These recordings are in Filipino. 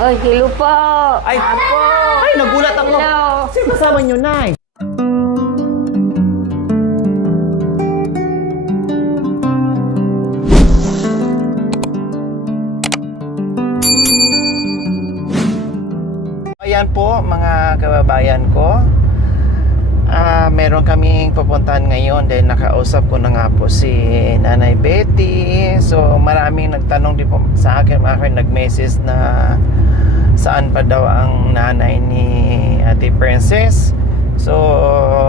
Hoy, hello po. Ay, Apo. ay, nagulat ako. Hello. Sino kasama nyo, Nay? Ayan po, mga kababayan ko. Meron kaming pupuntahan ngayon dahil nakausap ko na nga po si Nanay Betty. So maraming nagtanong din po sa akin, nag-message na saan pa daw ang nanay ni Ate Princess. So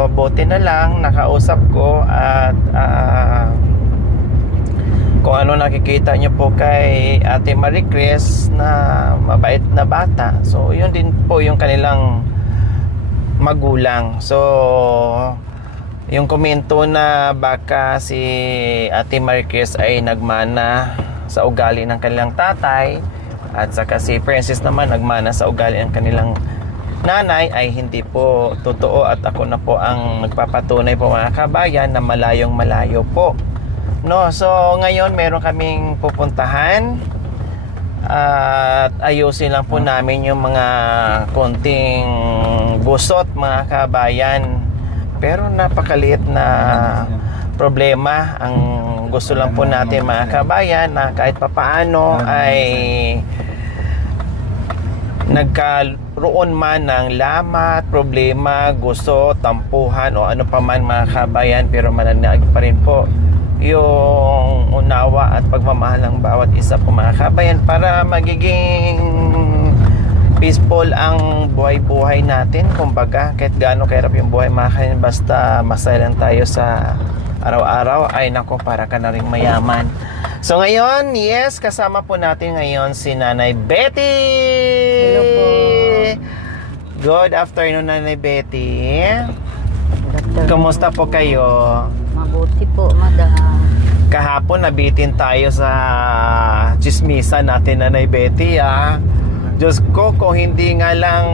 buti na lang nakausap ko at kung ano nakikita nyo po kay Ate Marie Chris na mabait na bata. So yun din po yung kanilang magulang. So yung komento na baka si Ate Marie Chris ay nagmana sa ugali ng kanilang tatay at saka si Princess naman nagmana sa ugali ng kanilang nanay ay hindi po totoo at ako na po ang nagpapatunay po mga kabayan na malayong malayo po. No, so ngayon meron kaming pupuntahan at ayusin lang po namin yung mga konting busot mga kabayan. Pero napakaliit na problema. Ang gusto lang po natin mga kabayan na kahit papaano ay nagkaroon man ng lamat, problema, gusto, tampuhan o ano pa man mga kabayan, pero mananaig pa rin po yung unawa at pagmamahal ng bawat isa po mga kabayan para magiging peaceful ang buhay-buhay natin. Kumbaga kahit gaano kahirap yung buhay mga kabayan, basta masaya lang tayo sa araw-araw, ay nako para ka na rin mayaman. So ngayon, yes, kasama po natin ngayon si Nanay Betty. Hello po. Good afternoon, Nanay Betty. Doctor. Kumusta po kayo? Mabuti po, madam. Kahapon nabitin tayo sa chismisa natin, Nanay Betty, ah. Diyos ko, kung hindi nga lang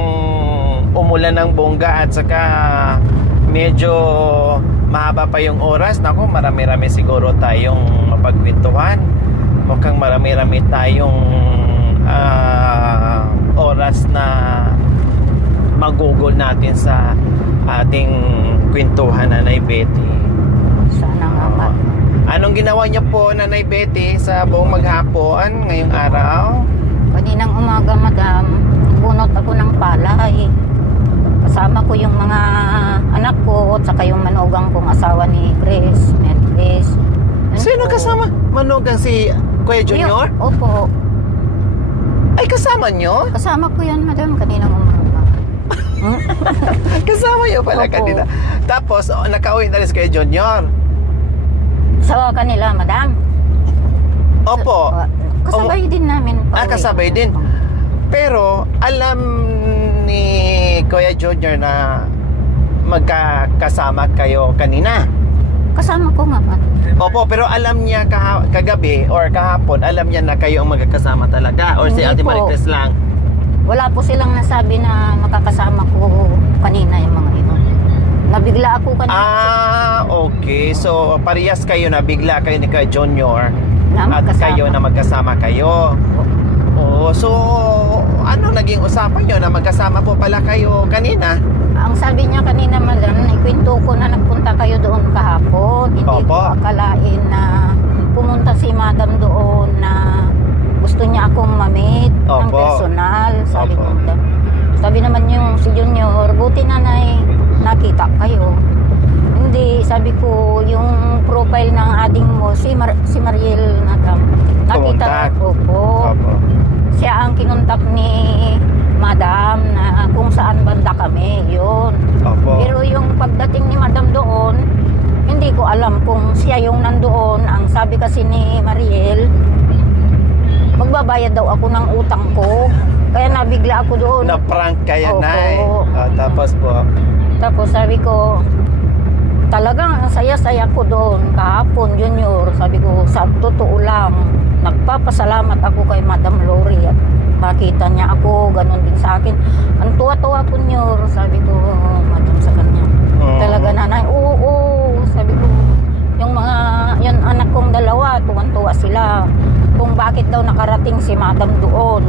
umulan ng bongga at saka medyo mahaba pa yung oras, naku, marami-rami siguro tayong mapagkwentuhan. Mukhang marami-rami tayong oras na magugol natin sa ating kwentuhan, Nanay Betty. Sana nga ba? Anong ginawa niyo po, Nanay Betty, sa buong maghapon ngayong araw? Kaninang umaga, madam, bunot ako ng palay. Kasama ko yung mga anak ko at saka yung manugang kong asawa ni Chris, Chris. Sino kasama? Manugang si Kuya Junior? Opo. Ay, kasama nyo? Kasama ko yan, madam, kaninang umaga. Kasama nyo pala Opo. kanina. Tapos, nakauwi na rin si Kuya Junior. Sa kanila, madam. Opo. Kasabay din namin. Kasabay din. Pero, alam ni Kuya Junior na magkakasama kayo kanina. Kasama ko nga, madam. Opo, pero alam niya kagabi or kahapon, alam niya na kayo ang magkakasama talaga? Or si Hindi Ate po. Maricris lang? Wala po silang nasabi na makakasama ko kanina yung mga ino. Nabigla ako kanina. Okay. So, parehas kayo na bigla kayo ni Kuya Junior Na at magkasama. kayo na magkasama kayo. Oo. So, ano naging usapan nyo na magkasama po pala kayo kanina? Ang sabi niya kanina, madam, ikwento ko na nagpunta kayo doon kahapon. Hindi Opo. ko akalain na pumunta si madam doon na gusto niya akong ma-meet ng Opo. personal. Sabi Opo. ko, madam. Sabi naman yung si Junior, buti nanay, nakita kayo. Hindi, sabi ko, yung profile ng ading mo, si Mariel, madam. Nakita Kumontak. ko po. Opo. Siya ang kinontak ni madam na kung saan banda kami, yun. Opo. Pero yung pagdating ni madam doon, hindi ko alam kung siya yung nandoon. Ang sabi kasi ni Mariel, magbabayad daw ako ng utang ko. Kaya nabigla ako doon. Na-prank kayo, Opo. Nay. Tapos po. Tapos sabi ko, talagang ang saya-saya ko doon kahapon, Junior. Sabi ko, sa totoo lang, nagpapasalamat ako kay Madam Lori at makita niya ako, ganun din sa akin. Ang tuwa-tuwa ko, Junior, sabi ko, Madam, sa kanya. Talaga, nanay, oo, sabi ko, yung mga yung anak kong dalawa, tuwan-tuwa sila. Kung bakit daw nakarating si Madam doon.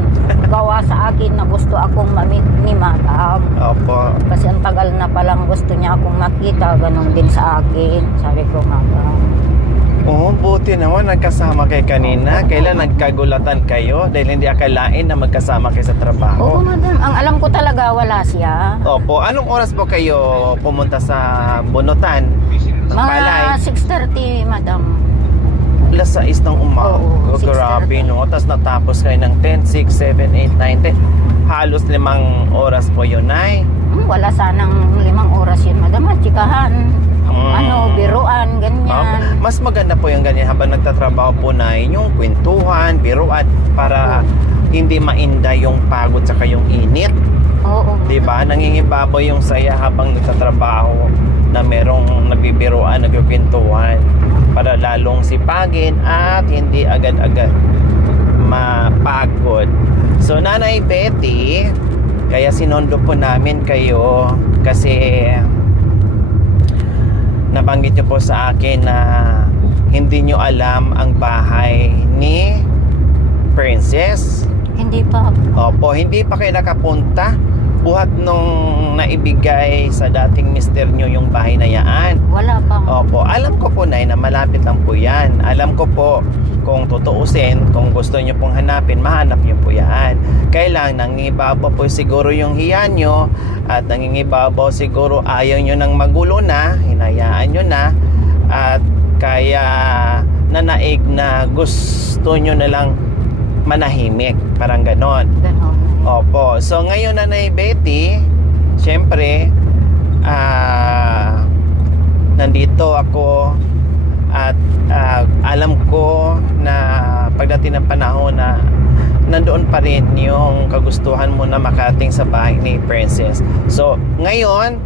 Gawa sa akin na gusto akong mamit ni Madam. Opo. Kasi ang tagal na palang gusto niya akong makita, ganun din sa akin. Sabi ko, Madam. Oo, buti naman nagkasama kayo kanina. Kailan nagkagulatan kayo dahil hindi akalain na magkasama kayo sa Oo, trabaho? Madam. Ang alam ko talaga, wala siya. Opo, anong oras po kayo pumunta sa Bunutan? Palay? Mga 6:30, Madam. Alas 6 ng umaga. Oo, Grabe, 6:30. no? Tapos natapos kayo ng 10, 6, 7, 8, 9, 10. Halos 5 oras po yun, Nay. Wala sanang 5 oras yun, Madam. Chikahan. Mm. Biruan, ganyan. Mas maganda po yung ganyan habang nagtatrabaho po na yung kwentuhan, biruan, para hindi mainda yung pagod sa yung init. Oo. Diba? Nangingibabaw yung saya habang nagtatrabaho na merong nagbibiruan, nagkukwentuhan para lalong sipagin at hindi agad-agad mapagod. So, Nanay Betty, kaya sinondo po namin kayo kasi nabanggit nyo po sa akin na hindi nyo alam ang bahay ni Princess. Hindi pa. Opo, hindi pa kayo nakapunta. Buhat nung naibigay sa dating mister nyo yung bahay na yaan. Wala pa. Opo, alam ko po, Nay, na malapit lang po yan. Alam ko po, kung tutuusin, kung gusto nyo pong hanapin, mahanap nyo po yan. Kailang nangingibabaw po siguro yung hiya nyo at nangingibabaw siguro ayaw nyo nang magulo na, hinayaan nyo na, at kaya nanaig na gusto nyo na lang manahimik, parang ganon. Ganon. Opo. So, ngayon, Nanay Betty, syempre, nandito ako at alam ko na pagdating ng panahon na nandoon pa rin yung kagustuhan mo na makarating sa bahay ni Princess. So, ngayon,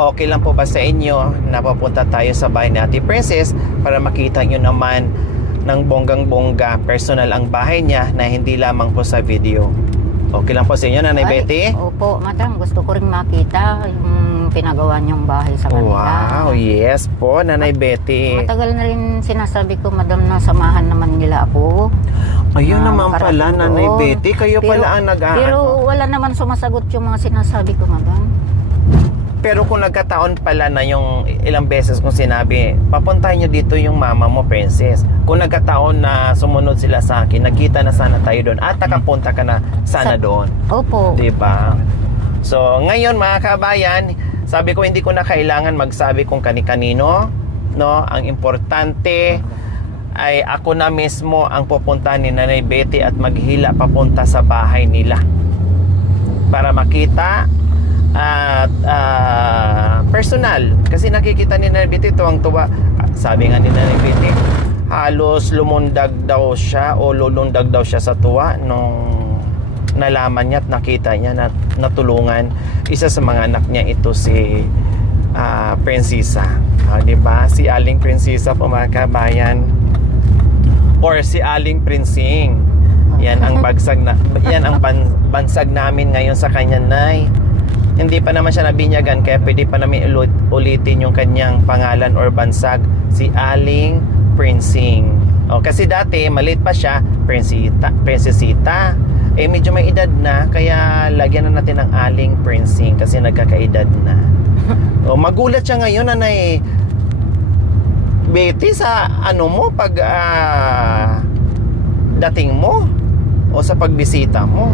okay lang po ba sa inyo na papunta tayo sa bahay ni Ate Princess para makita nyo naman ng bonggang-bongga personal ang bahay niya na hindi lamang po sa video? Okay lang po sa inyo, Nanay Betty? Opo, Madam. Gusto ko rin makita yung pinagawa niyong bahay sa kanila. Wow, yes po, Nanay Betty. Matagal na rin sinasabi ko, Madam, na samahan naman nila ako. Ayun naman makarating pala, Nanay doon. Betty. Kayo pala ang Pero wala naman sumasagot yung mga sinasabi ko, Madam. Pero kung nagkataon pala na yung ilang beses kong sinabi, papuntahin nyo dito yung mama mo, Princess. Kung nagkataon na sumunod sila sa akin, nagkita na sana tayo doon at nakapunta ka na sana doon. Opo. Diba? So, ngayon mga kabayan, sabi ko hindi ko na kailangan magsabi kung kani-kanino, no? Ang importante ay ako na mismo ang pupuntahan ni Nanay Betty at maghila papunta sa bahay nila para makita at personal. Kasi nakikita ni Nanay Betty tuwang-tuwa. Sabi nga ni Nanay Betty, halos lumundag daw siya o lulundag daw siya sa tuwa nung nalaman niya at nakita niya na natulungan isa sa mga anak niya ito si Prinsesa. Diba? Si Aling Prinsesa po mga kabayan, or si Aling Prinsing. Yan ang bansag namin ngayon sa kanya, Nay. Hindi pa naman siya nabinyagan kaya pwede pa namin ulitin yung kanyang pangalan or bansag, si Aling Prinsing. Kasi dati maliit pa siya, Prinsesita. Medyo may edad na, kaya lagyan na natin ng Aling Prinsing kasi nagkakaedad na. Magulat siya ngayon, Nanay Betty, sa ano mo pag dating mo o sa pagbisita mo.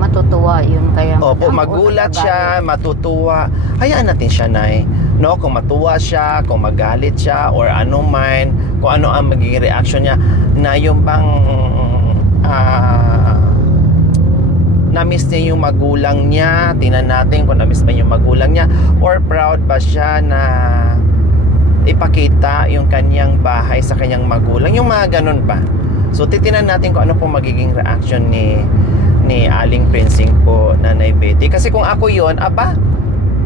Matutuwa yun kaya. Opo, magulat siya, matutuwa. Hayaan natin siya, Nay. No, kung matuwa siya, kung magalit siya, or ano man, kung ano ang magiging reaction niya, na yung bang na-miss niya yung magulang niya. Tingnan natin kung na-miss ba yung magulang niya, or proud ba siya na ipakita yung kanyang bahay sa kanyang magulang, yung mga ganun ba. So titinan natin kung ano po magiging reaction ni Aling Prinsing po, Nanay Betty. Kasi kung ako yon, aba,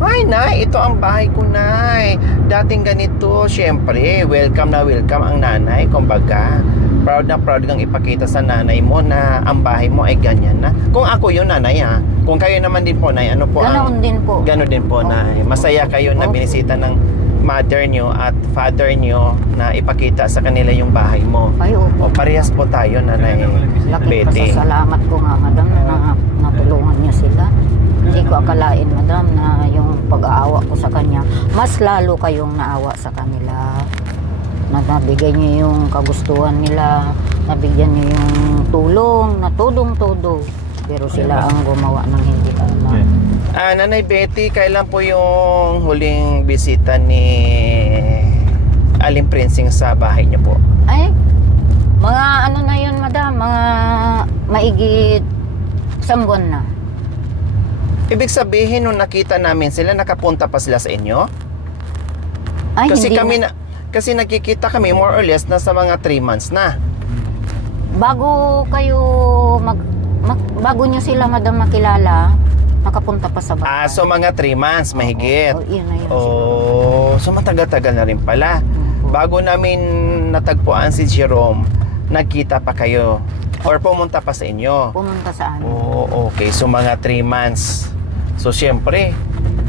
ay Nay, ito ang bahay ko, Nay. Dating ganito, syempre, welcome na welcome ang nanay. Kumbaga, proud na proud kang ipakita sa nanay mo na ang bahay mo ay ganyan na. Kung ako yun, Nanay, ha? Kung kayo naman din po, Nay, ano po Ganon din po. Ganon din po, Nay. Masaya kayo na binisita ng mother nyo at father nyo na ipakita sa kanila yung bahay mo. Ay, opo. O parehas po tayo, Nanay Laki Betty. pasasalamat ko nga, madam, na natulungan niya sila. Hindi ko akalain, madam, na yung pag-aawa ko sa kanya, mas lalo kayong naawa sa kanila. Na nabigay niyo yung kagustuhan nila, nabigyan niyo yung tulong, na tudong-tudo. Pero sila ang gumawa ng hindi tama. Nanay Betty, kailan po yung huling bisita ni Aling Prinsing sa bahay niyo po? Ay, mga ano na yun, madam, mga maigit 1 buwan na. Ibig sabihin, nung nakita namin sila, nakapunta pa sila sa inyo? Ay, Kasi hindi kami kasi nakikita kami more or less na sa mga 3 months na. Bago kayo bago nyo sila, madam, makilala, nakapunta pa sa bahay. So mga 3 months mahigit. Oo, yun na yun. So matagal-tagal na rin pala. Bago namin natagpuan si Jerome, nagkita pa kayo or pumunta pa sa inyo? Pumunta sa amin. Okay. So mga 3 months. So syempre,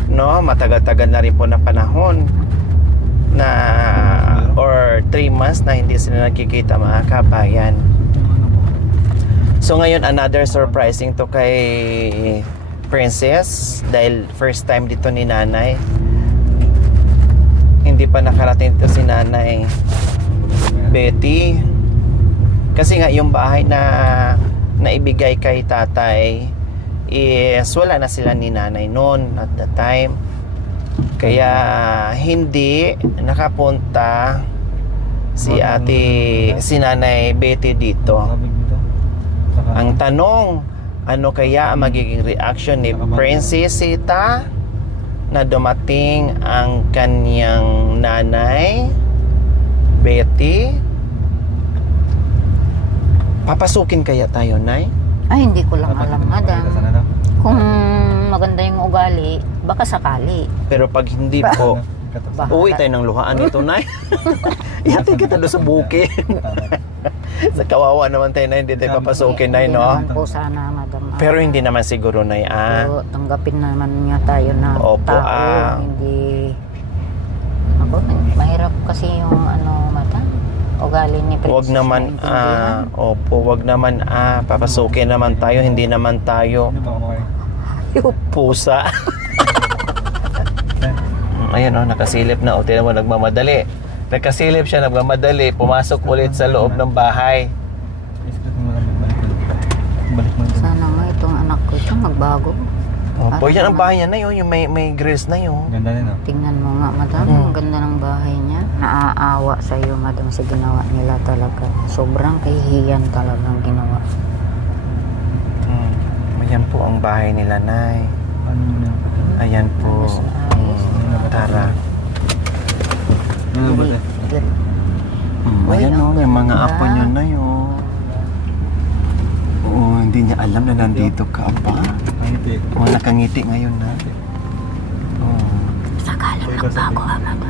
no, matagal-tagal na rin po na panahon na or 3 months na hindi sila nagkikita, mga kabayan. So ngayon, another surprising to kay Princess dahil first time dito ni Nanay. Hindi pa nakarating dito si Nanay Betty. Kasi nga yung bahay na naibigay kay tatay is wala na sila ni Nanay noon at the time. Kaya hindi nakapunta si Nanay Betty dito. Ang tanong, ano kaya ang magiging reaction ni Princess Sita na dumating ang kanyang nanay Betty? Papasukin kaya tayo, Nay? Ay, hindi ko lang alam, madam. Kung maganda yung ugali, baka sakali. Pero pag hindi po, Bahala. uwi tayo ng luhaan nito, Nay. Ihatid kita doon sa bukid. Sa kawawa naman tayo na hindi tayo papasukin, Nay, Hindi no? naman po sana, madam. Pero hindi naman siguro, Nay, Pero tanggapin naman niya tayo na Opo, tao. Hindi. Ako, mahirap kasi yung madam. Ugali ni Princess. Wag naman, wag naman, papasukin naman tayo, hindi naman tayo pusa. Ayan, nakasilip na. Tingnan mo, nagmamadali. Nakasilip siya, nagmamadali. Pumasok ulit sa loob ng bahay. Sana nga itong anak ko ito magbago. Opo, yan ang bahay niya na yun. Yung may grills na yun. Ganda rin, Tingnan mo nga, madam. Ang ganda ng bahay niya. Naaawa sa iyo, madam, sa ginawa nila talaga. Sobrang kahihiyan talagang ginawa. Ayan po ang bahay nila, Nay. Ayan po. Tara. Ayan o, yung mga apo niyo na yun. Oo, hindi niya alam na nandito ka pa. Nakangiti ngayon na. Sakaling nagbago, madam.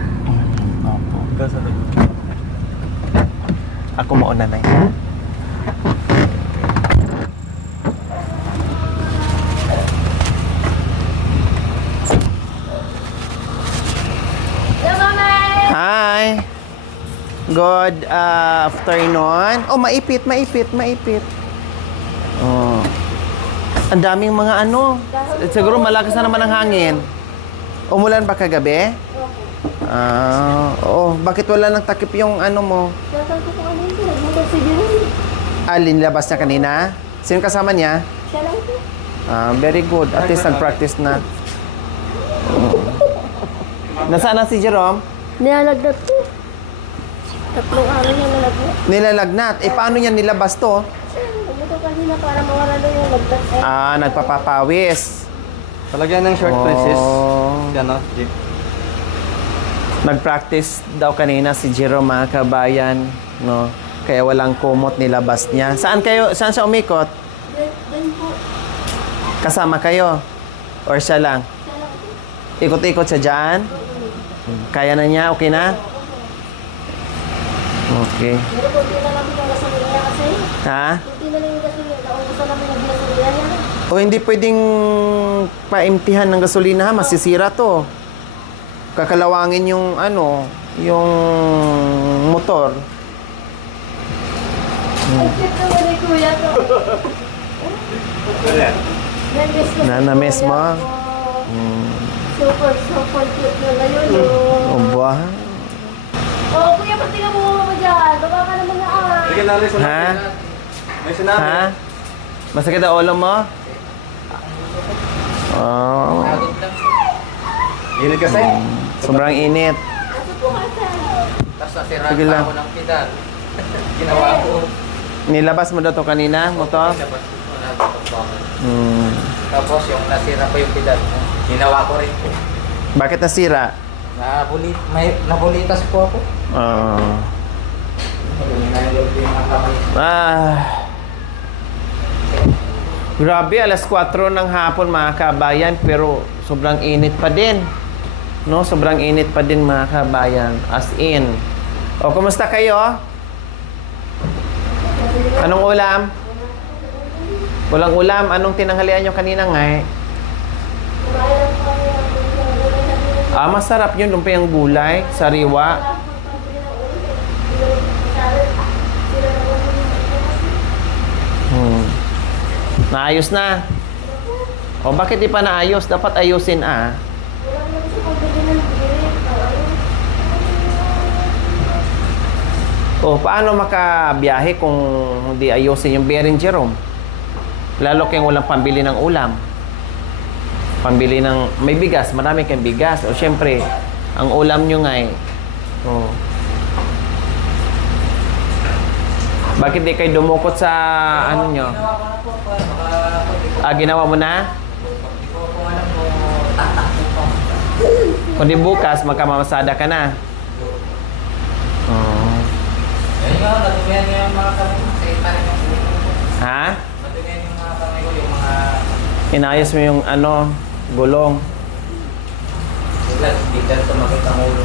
Opo. Ako mauna, Nay. Hi! Good afternoon. Oh, maipit. Oh. Ang daming mga siguro malakas na naman ang hangin. Umulan ba kagabi? Bakit wala nang takip yung mo? Linlabas niya kanina? Sino kasama niya? Siya lang po. Very good. At least nag-practice na. Nasaan na si Jerome? Nilalagnat po. 3 araw niya nalagnat. Nilalagnat. Paano niya nilabas to? Pumunta kanina para mawala daw yung lagnat. Nagpapapawis. Talagyan ng short princess. Yan, Jeep. Nag-practice daw kanina si Jerome, mga kabayan, no? Kaya walang kumot nilabas niya. Saan siya umikot? Doon po. Kasama kayo? Or siya lang? Siya lang po. Ikot-ikot siya dyan? Kaya na niya? Okay na? Okay. Pero kunti na lang yung gasolina kasi. Ha? Kunti na lang yung gasolina. Naubusan namin yung gasolina niya. O hindi pwedeng paimtihan ng gasolina, ha? Masisira to. kakalawangin yung ano, yung motor. Ang cute naman ni Kuya to. Na-miss ko si Na-miss Kuya mo? ko. Super cute na ngayon. O ba? Oh, Kuya, pati ka mo dyan. Baka ka naman na Sige na rin, Ha? May sinabi. Ha? Masakit ang ulo mo? Oh, Init kasi. sobrang init. Tapos nasiraan Sige pa lang. ako ng pedal. Ginawa ko. Nilabas mo daw to kanina, motor? Dapat ko na ito. Hmm. Tapos yung nasira pa yung pedal. Ginawa ko rin po. Bakit nasira? Nabulitas po ako. Ah. Nalulog din ang kamay. Grabe, alas 4 ng hapon mga kabayan, pero sobrang init pa din. No, sobrang init pa din mga kabayan. As in. O, kumusta kayo? Anong ulam? Walang ulam. Anong tinanghalian nyo kanina nga eh? Masarap yun. Lumpiang gulay, sariwa. Naayos na. O, bakit di pa naayos? Dapat ayusin O, paano makabiyahe kung hindi ayusin yung bearing, Jerome? Lalo kayong walang pambili ng ulam. Pambili ng... May bigas. Marami kayong bigas. O, syempre, ang ulam nyo nga eh. O. Bakit di kayo dumukot sa ano nyo? Ginawa mo na? Kung di bukas, magkamamasada ka na. Oh. Ayun nga, natumihan niya yung mga kamay ko. Sige pa rin yung Ha? natumihan yung mga kamay ko. Yung mga... Inayos mo yung ano, gulong Bigla tumakit ang ulo.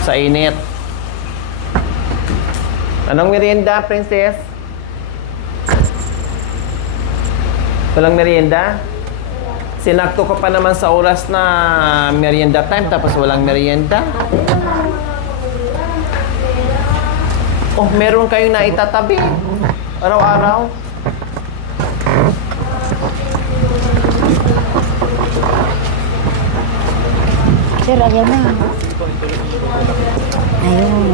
sa init. Anong merienda, princess? Walang merienda? Sinakto ko pa naman sa oras na merienda time tapos walang merienda. Oh, meron kayong naitatabi. Araw-araw. Sir, ayan na. Ayun.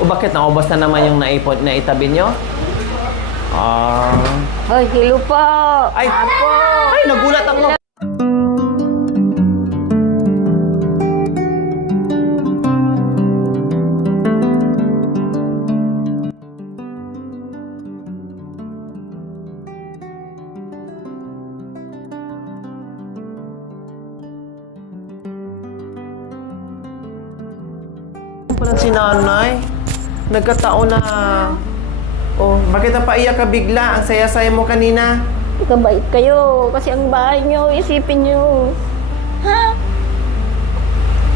O bakit naubos na naman yung naipon na itabi nyo? Hoy, hello po. Ay! Ay, nagulat ako! Parang si nanay, nagkataon na... Oh, bakit napaiyak ka bigla? Ang saya-saya mo kanina. Kabait kayo. Kasi ang bahay nyo, isipin nyo. Ha?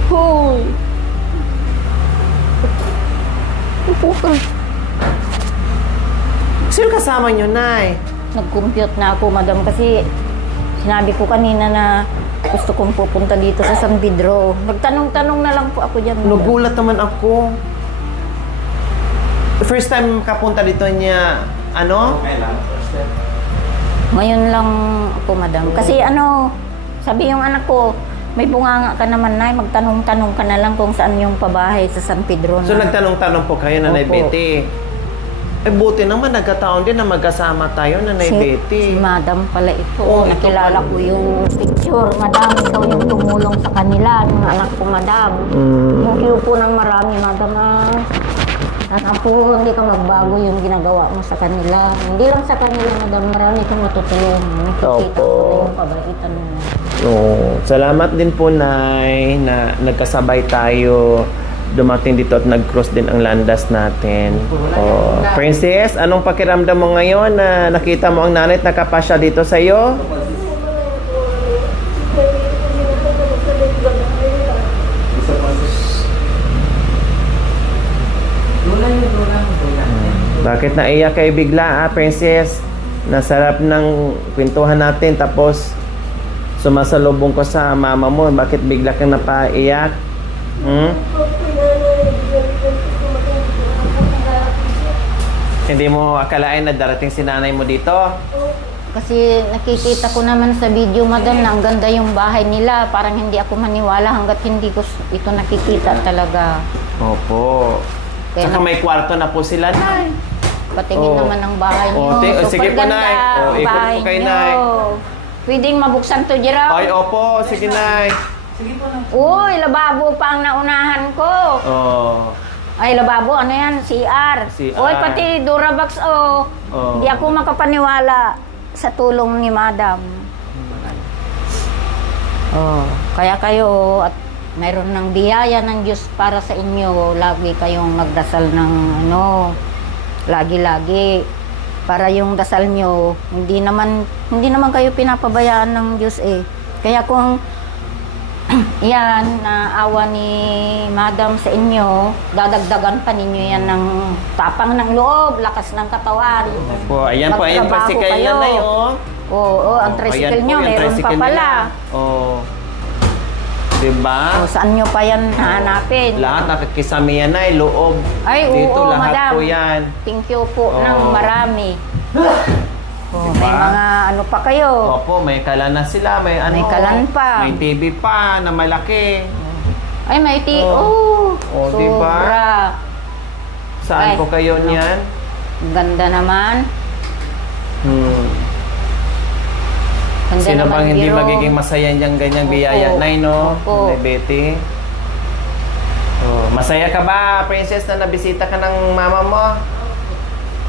Hoy. Upo ka. Sino kasama nyo, Nay? Nag-compute na ako, madam, kasi sinabi ko kanina na gusto kong pupunta dito sa San Pedro. Nagtanong-tanong na lang po ako dyan, madam. Nagulat naman ako. First time kapunta dito niya, ano? Okay lang. Ngayon lang ako, madam. Kasi ano, sabi yung anak ko, may bunganga ka naman, Nay. Magtanong-tanong ka na lang kung saan yung pabahay sa San Pedro na. So nagtanong-tanong po kayo, Nanay Opo. Betty. Eh buti naman nagkataon din na magkasama tayo, Nanay Si Betty. madam pala ito. Oh, ito Nakilala pala. ko yung picture, madam. Ikaw yung tumulong sa kanila, ng anak ko, madam. Thank you po ng marami, madam. Sana po hindi ka magbago yung ginagawa mo sa kanila. Hindi lang sa kanila, madam. Marami kang matutulungan. Nakikita Opo. ko na yung kabaitan mo. Oh, salamat din po, Nay, na nagkasabay tayo dumating dito at nag-cross din ang landas natin. Oh, Princess, anong pakiramdam mo ngayon na nakita mo ang nanay at nakapasya dito sa iyo? Bakit naiyak kayo bigla, Princess? Nasarap ng kwentuhan natin tapos sumasalubong ko sa mama mo. Bakit bigla kang napaiyak? Hindi mo akalain na darating si nanay mo dito? Kasi nakikita ko naman sa video, madam, na ang ganda yung bahay nila. Parang hindi ako maniwala hanggat hindi ko ito nakikita talaga. Opo. Kaya Saka may kwarto na po sila, Nay. Patingin Oh. naman ang bahay niyo. Oh, sige po, ganda Nay. Oh, ang ikot bahay po kay niyo. Nay. Pwedeng mabuksan to, Jiraw. Ay, opo. Sige, Nay. Sige po lang. Uy, lababo pa ang naunahan ko. Oh. Ay, lababo, ano yan? CR. CR. Uy, pati Durabox, oh. Oh. Hindi ako makapaniwala sa tulong ni Madam. Oh, kaya kayo at mayroon ng biyaya ng Diyos para sa inyo. Lagi kayong magdasal ng lagi-lagi. Para yung dasal nyo, hindi naman kayo pinapabayaan ng Diyos eh. Kaya kung yan, awa ni Madam sa inyo, dadagdagan pa ninyo yan ng tapang ng loob, lakas ng katawan. Po, ayan po, ayan Magtrabaho tricycle kayo. na, Nay, oh. Oo, ang Oh, tricycle ayan po, nyo, yung meron pa tricycle pala. nila. Oh. Diba? O, saan nyo pa yan hanapin? Lahat nakikisami yan, Nay, loob. Ay, Dito oo, lahat Madam. po yan. Thank you po Oo. ng marami. Oh, Diba? may mga ano pa kayo. Opo, may kalan na sila, may ano. May kalan pa. May TV pa na malaki. Ay, may Oh. Oh, diba? sobra. Saan Ay, po kayo ano? niyan? Ang ganda naman. Ganda Sino naman, bang hindi Biro. magiging masaya niyang ganyang Opo. biyaya, Nay, no? Opo. Nay Betty. Oh, masaya ka ba, Princess, na nabisita ka ng mama mo?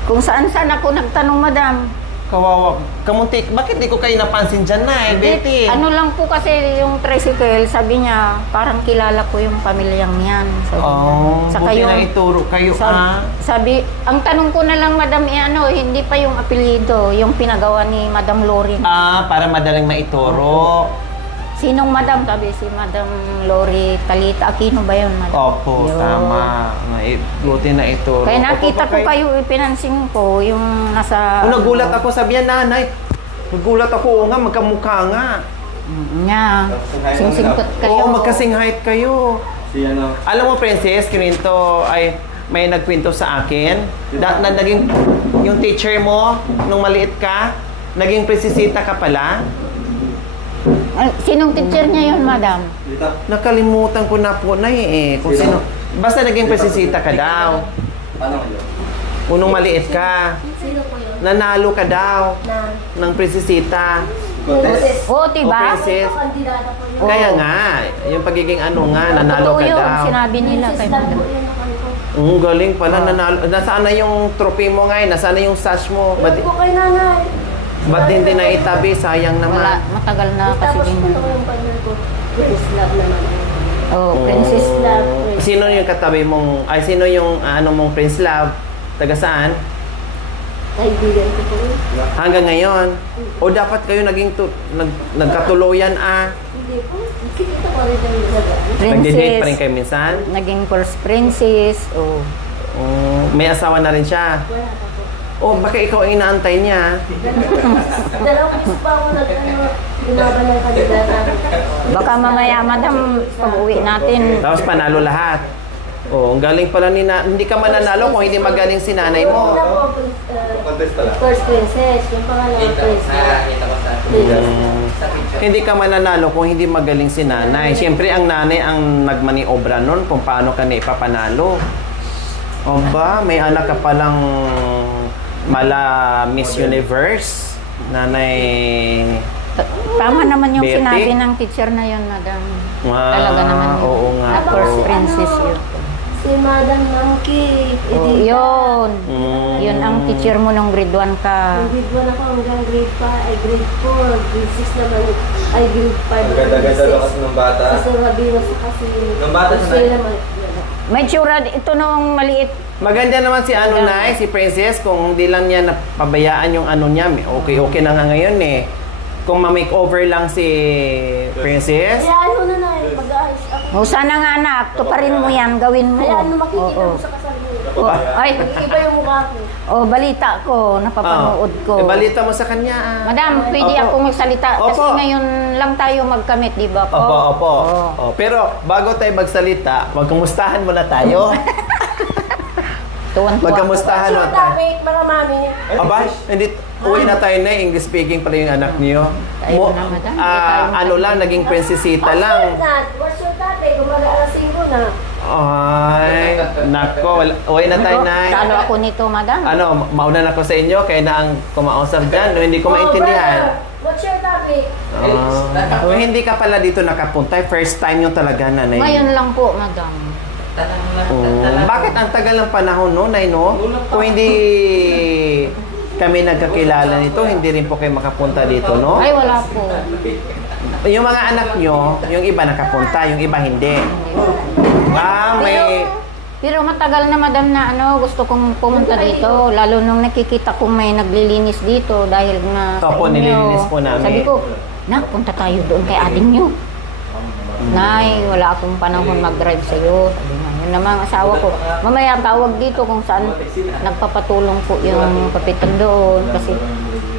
Kung saan-saan ako nagtanong, Madam. Kawawa. Kamuntik. Bakit di ko kayo napansin dyan, Nay Betty? Ano lang po kasi yung tricycle, sabi niya, parang kilala ko yung pamilyang yan. Sabi niya. Oh, Saka buti yung- na ituro kayo, sabi, ang tanong ko na lang, Madam, hindi pa yung apelyido, yung pinagawa ni Madam Lori. Para madaling maituro. Sinong Madam? Sabi si Madam Lori Talita Aquino ba yun, Madam? Opo, Yun. tama. Buti na ituro. Kaya nakita Opo, ko kayo, pinansin ko, yung nasa... Nagulat ako, sabihan, nanay. Nagulat ako, nga, magkamukha nga. Nga, singsingkot kayo. Oo, magkasing height kayo. Si ano? Alam mo, Princess, kininto ay may nagkwento sa akin na naging yung teacher mo nung maliit ka, naging prinsesita ka pala. Ay, sinong teacher niya yun, Madam? Dito. Nakalimutan ko na po na kung sino. Basta naging prinsesita ka daw. Ano kayo? Unong maliit ka. Sino po yun? Nanalo ka daw Na. ng prinsesita. Contest. Oo, diba? O, princess. Kandidata po yun. Kaya nga, yung pagiging ano nga, nanalo Totoo ka yun, daw. sinabi nila kay Princess lang Madam. po yun ang ano ko. Galing pala, nanalo. Nasaan na yung trophy mo ngayon? Nasaan na yung sash mo? Yun po kay nanay. Ba't hindi na itabi? Sayang Wala, naman. matagal na kasi Tapos din. po yung partner ko. Princess love naman. Oh, Princess Love. Sino yung katabi mong, ay sino yung ano mong Prince Love? Taga saan? Kaibigan ko po yun. Hanggang ngayon? O dapat kayo naging nagkatuluyan Hindi po. Kita ko rin yung nagdadaan. Nagde-date pa rin Princess. kayo minsan? Naging first princess. Oh. May asawa na rin siya? Wala pa po. Baka ikaw ang inaantay niya. Dalawang beses pa ako lumaban ng kandidata. Baka mamaya, Madam, pag-uwi natin, Tapos panalo lahat. Ang galing pala ni hindi ka mananalo kung hindi magaling si nanay Una mo. po, Contest pala. first princess. Yung pangalawang Kita. princess. Nakakita ko sa sa picture. Hindi ka mananalo kung hindi magaling si nanay. Siyempre, ang nanay ang nagmaniobra nun kung paano ka na ipapanalo. O ba, may anak ka palang mala Miss Universe. Nanay... tama naman yung Betty? sinabi ng teacher na yun, Madam. Ah, Talaga naman yun. oo nga Na po. first princess yun. Si Madam Monkey. Oh, yun. Mm. Yun ang teacher mo nung grade 1 ka. Yung grade 1 ako hanggang grade 5, ay grade 4, grade 6 naman, ay grade 5. Ang ganda-ganda daw kasi ng bata. Sa Sarabino sa kasi. Nung bata siya, Sila Nay? naman. May tsura, ito nung maliit. Maganda naman si Nay, si Princess, kung hindi lang niya napabayaan yung ano niya, okay na nga ngayon eh. Kung ma-makeover lang si Princess, Hayaan mo na na, mag-aayos ako. O sana nga anak, tuparin mo yan, gawin mo. Hayaan mo makikita Oo. mo sa kasal mo. Oh, ay, Mag-iiba yung mukha ko. O, balita ko, napapanood ko. Balita mo sa kanya. Madam, pwede Opo. ako magsalita kasi Opo. ngayon lang tayo magkamit, di ba po? Opo. Oo. Pero bago tayo magsalita, magkumustahan muna tayo. Tuwan-tuwa. Magkamustahan Sure muna tayo. topic, mga mami. Aba, hindi, uwi na tayo na, English speaking pala yung anak niyo. Ayun na, madam. Hindi tayo Ano lang, naging prinsesita lang. What's your topic? Umaga alas 5 na. Ay, nako, uwi na tayo na. Talo ako nito, madam. Ano, mauna na ako sa inyo, kaya na ang kumausap dyan, no, hindi ko Oh, maintindihan. brother, what's your topic? Hindi ka pala dito nakapunta, first time yung talaga, nanay. Ngayon lang po, madam. Tanong lang. Bakit ang tagal ng panahon, no, Nay, no? Kung hindi kami nagkakilala nito, hindi rin po kayo makapunta dito, no? Ay, wala po. Yung mga anak nyo, yung iba nakapunta, yung iba hindi. May... Pero matagal na, madam, na gusto kong pumunta dito. Lalo nung nakikita kong may naglilinis dito dahil nga sa Opo, inyo. nililinis po namin. Sabi ko, punta tayo doon kay ading nyo. Nay, wala akong panahon mag-drive sa'yo. Sabi nga, yun naman ang asawa ko. Mamaya tawag dito kung saan nagpapatulong po yung kapitan doon. Kasi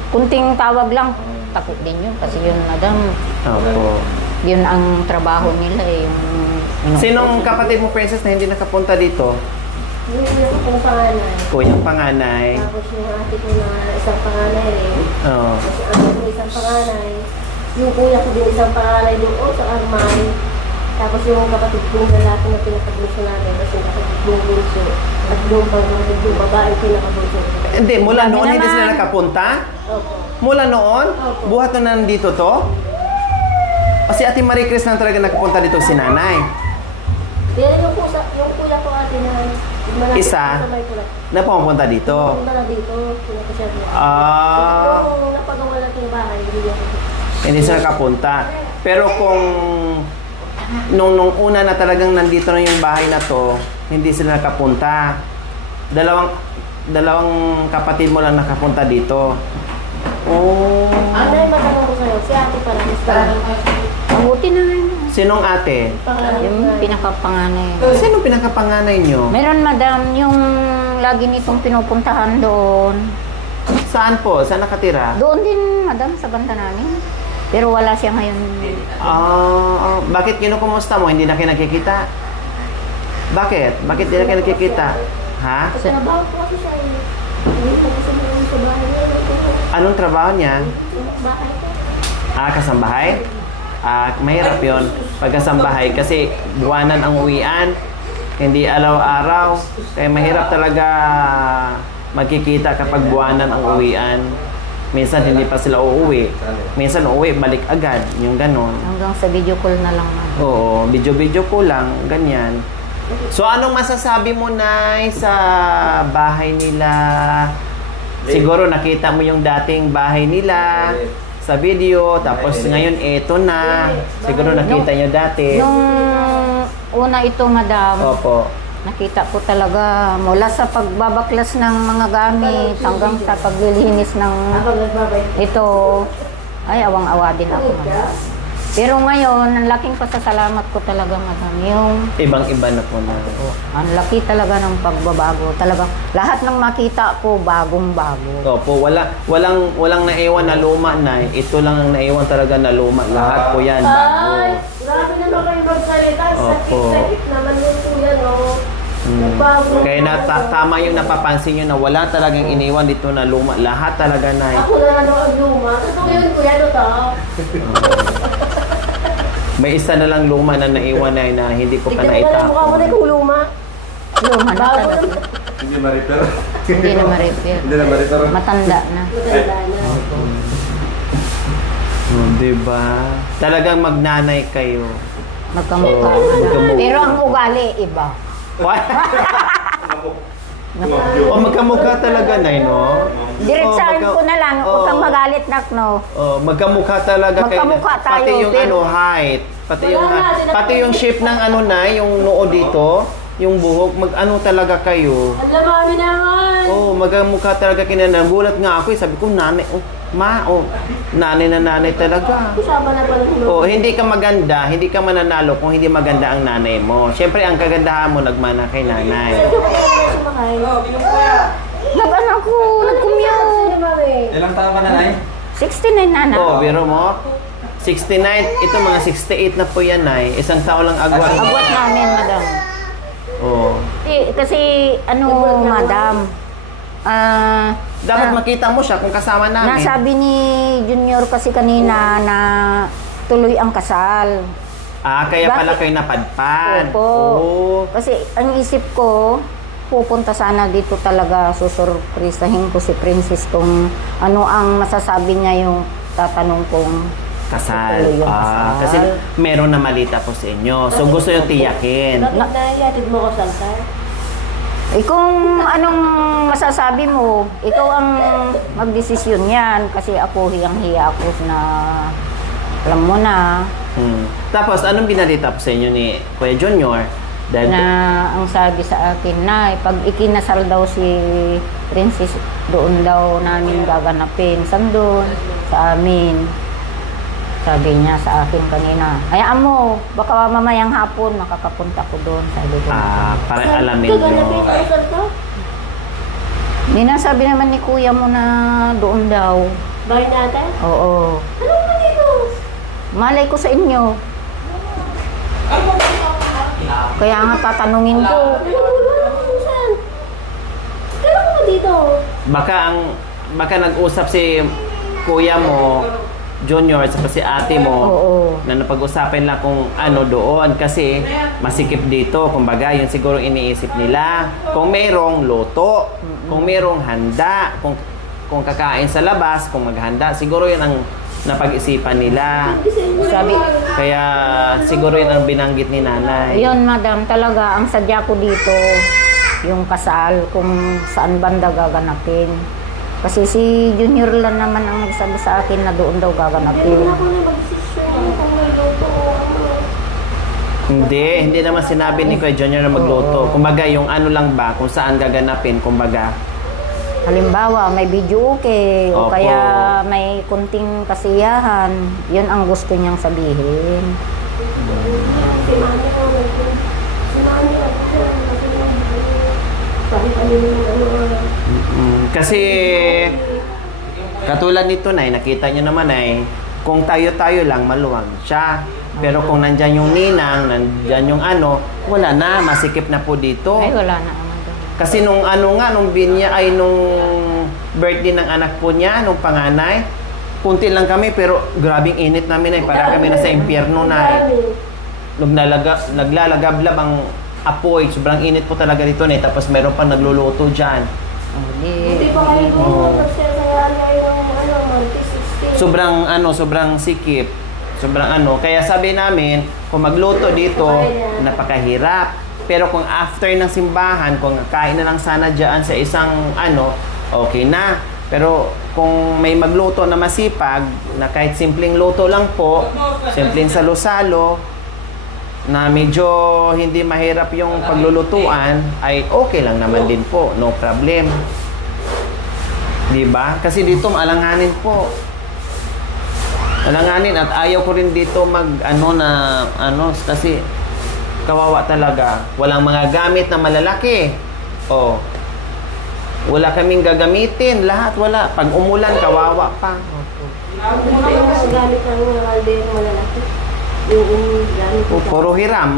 kunting tawag lang, takot din yun. Kasi yun, madam, Opo. yun ang trabaho nila eh. Sinong kapatid mo, Princess, na hindi nakapunta dito? Yung kuya ko pong panganay. Kuyang panganay. Tapos yung ate ko na isang panganay rin. Oo. Tapos yung ate ko isang panganay. Yung kuya ko din isang panganay din sa Armay. Tapos yung kapatid ko yung lalaki na pinakabunso namin. Tapos yung kapatid ko yung bunso. At yung babae pinakabunso. Hindi, mula Dami noon hindi naman. sila nakapunta? Opo. Mula noon? Opo. Buhat na nandito to? O si Ate Marie Chris lang talaga nakapunta dito si nanay? Pero yung kuya ko ate na malapit Isa? sa may kulat. Na pumunta dito? Punta na dito. Pinakasya niya. Ah, Yung napagawa natin yung bahay. Hindi ako. hindi sila nakapunta. Pero kung nung una na talagang nandito na yung bahay na to, hindi sila nakapunta. Dalawang kapatid mo lang nakapunta dito. Oh. Ano yung matanong ko sa'yo? Si ate pala. Mabuti na nga. Sinong ate? Yung pinakapanganay. Sinong pinakapanganay nyo? Meron, madam, yung lagi nitong pinupuntahan doon. Saan po? Saan nakatira? Doon din, madam, sa banda namin. Pero wala siya ngayon. Bakit kinukumusta mo? Hindi na kayo nakikita? Bakit? Bakit hindi na kayo nakikita? Ha? Sa trabaho ko kasi siya eh. Hindi ko kasi meron sa bahay niya. Anong trabaho niya? Yung bahay ko. Kasambahay? Mahirap yun. Pagkasambahay kasi buwanan ang uwian. Hindi araw-araw. Kaya mahirap talaga magkikita kapag buwanan ang uwian. Minsan hindi pa sila uuwi. Minsan uuwi, balik agad. Yung ganon. Hanggang sa video call na lang. madam. Oo, video-video ko lang. Ganyan. So, anong masasabi mo, Nay, sa bahay nila? Siguro nakita mo yung dating bahay nila sa video, tapos ngayon eto na. Siguro nakita nyo dati. Nung una ito, madam, Opo. nakita ko talaga mula sa pagbabaklas ng mga gamit hanggang sa paglilinis ng Habang nagbabay. ito, ay awang-awa din ako, madam. Pero ngayon, ang laking pasasalamat ko talaga, madam, yung Ibang-iba na po na. ang laki talaga ng pagbabago. Talagang lahat ng makita ko, bagong-bago. Opo, walang naiwan na luma, Nay. Ito lang ang naiwan talaga na luma. Lahat po yan, bago. Ay, grabe naman kayo magsalita. Opo. Sakit naman yung kuya, no? Nagbago. Kaya tama yung napapansin nyo na wala talagang iniwan dito na luma. Lahat talaga, Nay. Ako na ano ang luma. Ito yun, kuya, no to? May isa na lang luma na naiwan na hindi ko pa Tignan mo na mukha mo naitapon. na kung luma. Luma na Bago talaga. na. Hindi ma-repair. Hindi na ma-repair. Hindi na ma-repair. Matanda na. Maganda na. Diba? Talagang magnanay kayo. Magkamukha. Oo, magkamukha. Pero ang ugali, iba. What? O magkamukha talaga, Nay, no? Diretsahan ko na lang, huwag kang magalit, nak, no? Oh, magkamukha talaga Magkamukha tayo, Pati yung pero- height. Pati yung Wala na, pati yung shape ng yung noo dito, yung buhok, mag-ano talaga kayo. Ang lamami naman. Oh, magkamukha talaga kinana. Gulat nga ako, sabi ko, nanay, nanay na nanay talaga. Usama na pala ng Oh, hindi ka maganda, hindi ka mananalo kung hindi maganda ang nanay mo. Siyempre, ang kagandahan mo nagmana kay nanay. Ito ko kaya sumakay. Nag-anak ko, nag-commute. Ilang taon ka na, Nay? 69 na na. Oh, biro mo. 69, ito mga 68 na po yan, Nay. Isang taon lang agwat. Agwat namin, madam. Oh. Kasi, madam, Dapat makita mo siya kung kasama namin. nasabi ni Junior kasi kanina na tuloy ang kasal. Kaya pala Bakit? kayo napadpad. Opo. Oh. Kasi ang isip ko, pupunta sana dito talaga, susurprisahin ko si Princess kung ano ang masasabi niya yung tatanong kong Kasal. tuloy yung kasal. Kasi meron na malita po sa inyo. So gusto yung tiyakin. Bakit naihatid mo ko salsal? Kung anong masasabi mo, ikaw ang magdesisyon yan. Kasi ako, hiyang-hiya ako na, alam mo na, Tapos, anong binalita po sa inyo ni Kuya Junior? Dahil na ang sabi sa akin na pag ikinasal daw si Princess, doon daw namin gaganapin. Saan doon? Sa amin. Sabi niya sa akin kanina, hayaan mo, baka mamayang hapon makakapunta ko doon. Sabi ko. para alamin Gaganapin nyo. ang kasal ko? Ninasabi naman ni kuya mo na doon daw. Bahay natin? Oo. Ano ba dito? Malay ko sa inyo. Kaya nga tatanungin ko. Saan? Kailan ko ba dito? Baka nag-usap si kuya mo, Junior, at si ate mo, Oo. na napag-usapan lang kung ano doon kasi masikip dito. Kumbaga, yun siguro iniisip nila. Kung mayroong loto, kung mayroong handa, kung kakain sa labas, kung maghanda, siguro yun ang napag-isipan nila. Sabi, Kaya siguro yun ang binanggit ni nanay. yun madam, talaga ang sadya ko dito, yung kasal, kung saan banda gaganapin. Kasi si Junior lang naman ang nagsabi sa akin na doon daw gaganapin. Hindi ako na mag-desisyon kung may luto o ano. Hindi naman sinabi ni Kuya Junior na magluto. Kumbaga, yung ano lang ba, kung saan gaganapin, kumbaga. Halimbawa, may video okay, o Opo. kaya may kunting kasiyahan, yun ang gusto niyang sabihin. Si Mami ako nag- Si Mami ako dyan. Kasi ano yung ano. Kasi, katulad nito, Nay, nakita nyo naman, Nay, kung tayo-tayo lang, maluwag siya. Pero kung nandyan yung ninang, nandyan yung ano, wala na, masikip na po dito. Ay, wala na naman doon. Kasi nung nung birthday ng anak po niya, nung panganay, kunti lang kami, pero grabing init namin, Nay. Para kami nasa impyerno, Nay. Naglalagablab ang apoy. Sobrang init po talaga dito, Nay. Tapos meron pa nagluluto dyan. Hindi pa kayo pumunta siya sa yari ng ano, Monte 16. Sobrang sikip. Kaya sabi namin, kung magluto dito, napakahirap. Pero kung after ng simbahan, kung kain na lang sana dyan sa isang okay na. Pero kung may magluto na masipag, na kahit simpleng luto lang po, simpleng salo-salo, na medyo hindi mahirap yung paglulutuan, ay okay lang naman din po. No problem. Diba? Kasi dito alanganin po. Alanganin at ayaw ko rin dito kasi kawawa talaga. Walang mga gamit na malalaki. Oh. Wala kaming gagamitin. Lahat wala. Pag umulan, kawawa pa. Hindi pa yung mga gamit ng mga kaldero malalaki. Yung gamit ko. Puro hiram.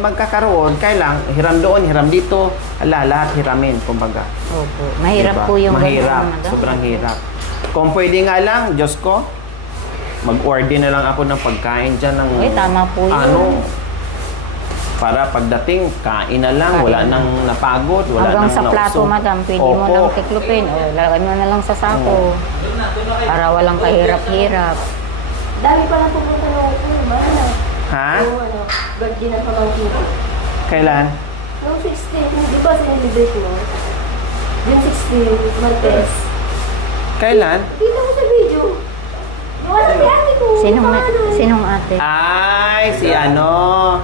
Magkakaroon. Kailang hiram doon, hiram dito. Lahat hiramin, kumbaga. Opo. Mahirap Diba? po yung Mahirap. ganun, madam. Sobrang hirap. Kung pwede nga lang, Diyos ko, mag-order na lang ako ng pagkain dyan ng Eh, tama po yun. para pagdating, kain na lang, wala Kain. nang napagod, wala Hanggang nang sa plato, nausog. madam, pwede mo Opo. lang tiklupin. O, lagay mo na lang sa sako. Para walang kahirap-hirap. Dami pala pumunta ng mana. Ha? Yung birthday ng pamangkin ko. Kailan? Noong 16, di ba sinilibate mo? Yung 16, Martes. Kailan? Kita mo sa video. Yung ate ko. Sinong ate? Ay, si ano.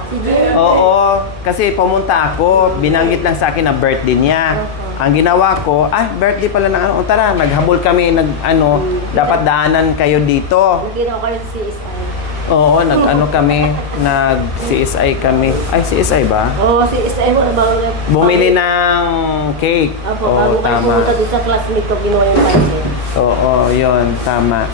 Si Jenny. Oo, kasi pumunta ako, binanggit lang sa akin na birthday niya. Ang ginawa ko, birthday pala ng tara, naghabol kami, dapat daanan kayo dito. Naginaw kayo sa CSI. Oo, nag-ano kami, nag-CSI kami. Ay, CSI ba? Oo, si SM, bago na. Bumili ng cake. Apo, Oo, bago tayo tama. pumunta doon sa classmate ko, ginawa yung parcel. Oo, yun, tama.